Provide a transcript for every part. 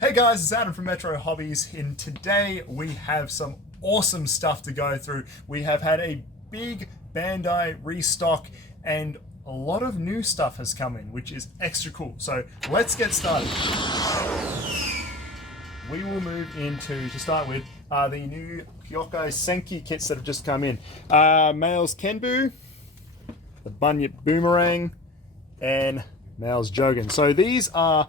Hey guys, it's Adam from Metro Hobbies, and today we have some awesome stuff to go through. We have had a big Bandai restock and a lot of new stuff has come in, which is extra cool. So let's get started. We will move into, to start with, the new Kyoukai Senki kits that have just come in. MaiLes Kenbu, the Bunyip Boomerang, and MaiLes Jogan. So these are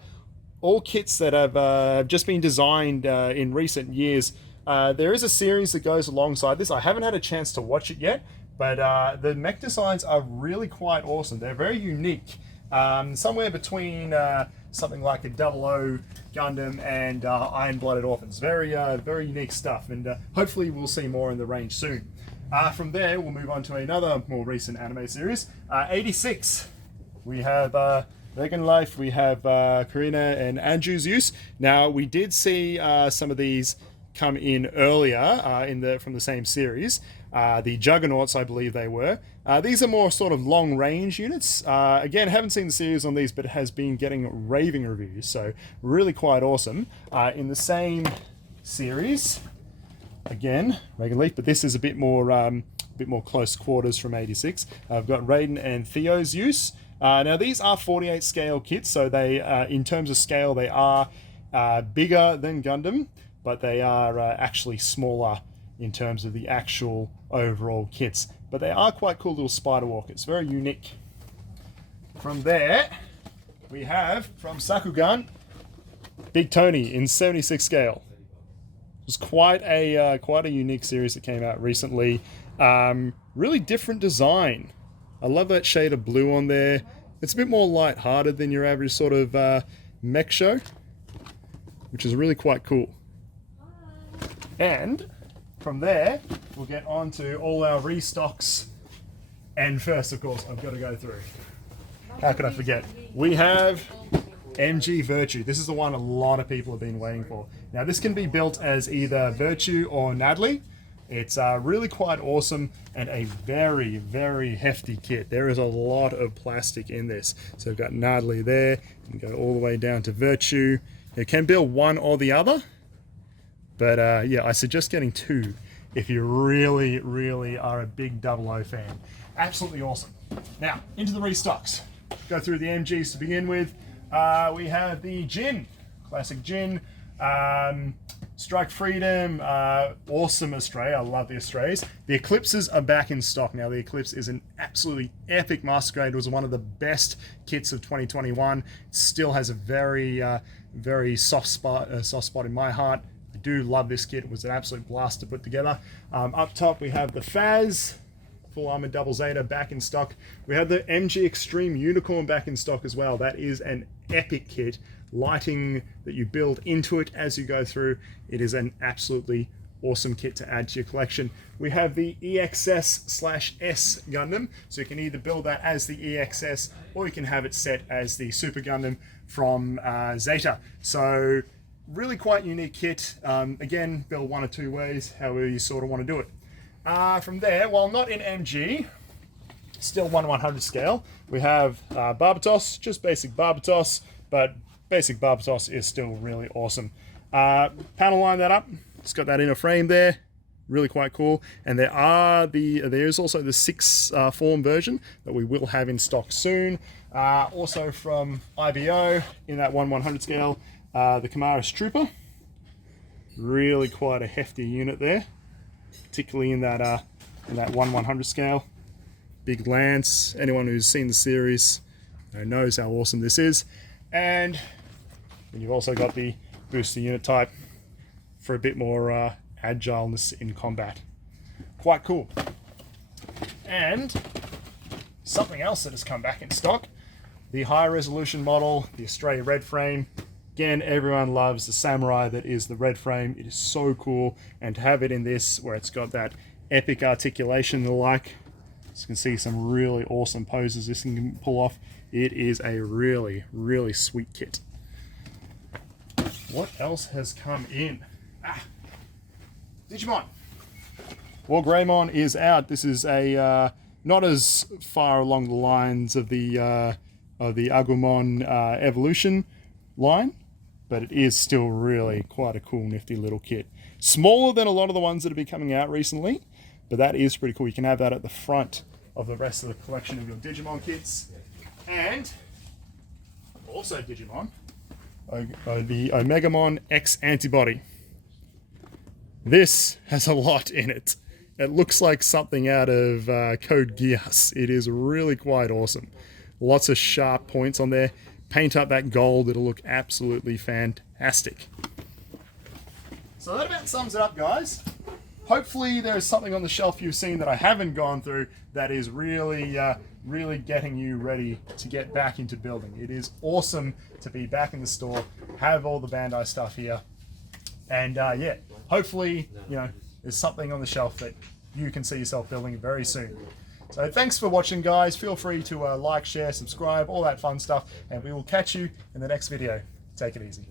all kits that have just been designed in recent years. There is a series that goes alongside this. I haven't had a chance to watch it yet, but the mech designs are really quite awesome. They're very unique. Somewhere between something like a 00 Gundam and Iron-Blooded Orphans. Very unique stuff, and hopefully we'll see more in the range soon. From there, we'll move on to another more recent anime series. 86. We have Reginleif, we have Karina and Andrew's use. Now, we did see some of these come in earlier from the same series. The Juggernauts, I believe they were. These are more sort of long-range units. Again, haven't seen the series on these, but it has been getting raving reviews, so really quite awesome. In the same series, again, Reginleif, but this is a bit more close quarters from 86. I've got Raiden and Theo's use. Now these are 48 scale kits, so they, in terms of scale, they are bigger than Gundam, but they are actually smaller in terms of the actual overall kits. But they are quite cool little spider walkers, very unique. From there, we have, from Sakugan, Big Tony in 76 scale. It was quite a unique series that came out recently. Really different design. I love that shade of blue on there. It's a bit more light-hearted than your average sort of mech show, which is really quite cool. And from there, we'll get on to all our restocks. And first, of course, I've got to go through. How could I forget? We have MG Virtue. This is the one a lot of people have been waiting for. Now, this can be built as either Virtue or Nadley. It's really quite awesome and a very, very hefty kit. There is a lot of plastic in this. So we've got Nadley there, and go all the way down to Virtue. You can build one or the other, but yeah, I suggest getting two if you really, really are a big 00 fan. Absolutely awesome. Now, into the restocks. Go through the MGs to begin with. We have the Jin, classic Jin. Strike Freedom, awesome Astray. I love the Astrays. The Eclipses are back in stock now. The Eclipse is an absolutely epic Master Grade. It was one of the best kits of 2021. It still has a very soft spot in my heart. I do love this kit. It was an absolute blast to put together. Up top we have the Faz, Full Armor Double Zeta back in stock. We have the MG Extreme Unicorn back in stock as well. That is an epic kit. Lighting that you build into it as you go through. It is an absolutely awesome kit to add to your collection. We have the EXS/S Gundam, so you can either build that as the EXS or you can have it set as the Super Gundam from Zeta. So really quite unique kit. Again, build one or two ways, however you sort of want to do it. From there, while not in MG, still 1/100 scale, we have Barbatos, just basic Barbatos, but basic Barbatos is still really awesome. Panel line that up. It's got that inner frame there. Really quite cool. And there is also the 6 form version that we will have in stock soon. Also from IBO in that 1/100 scale, the Camara Stripper. Really quite a hefty unit there, particularly in that 1/100 scale. Big lance. Anyone who's seen the series knows how awesome this is. And you've also got the booster unit type for a bit more agileness in combat. Quite cool. And something else that has come back in stock, the high resolution model, the Australia red frame. Again, everyone loves the samurai that is the red frame. It is so cool, and to have it in this where it's got that epic articulation and the like, so you can see some really awesome poses this can pull off. It is a really, really sweet kit. What else has come in? Digimon. Well, Greymon is out. This is a not as far along the lines of the Agumon evolution line, but it is still really quite a cool, nifty little kit. Smaller than a lot of the ones that have been coming out recently, but that is pretty cool. You can have that at the front of the rest of the collection of your Digimon kits. And also Digimon, the Omegamon X Antibody. This has a lot in it. It looks like something out of Code Geass. It is really quite awesome. Lots of sharp points on there. Paint up that gold, it'll look absolutely fantastic. So that about sums it up, guys. Hopefully there's something on the shelf you've seen that I haven't gone through that is really, really getting you ready to get back into building. It is awesome to be back in the store, have all the Bandai stuff here, and yeah, hopefully, you know, there's something on the shelf that you can see yourself building very soon. So thanks for watching, guys. Feel free to like, share, subscribe, all that fun stuff, and we will catch you in the next video. Take it easy.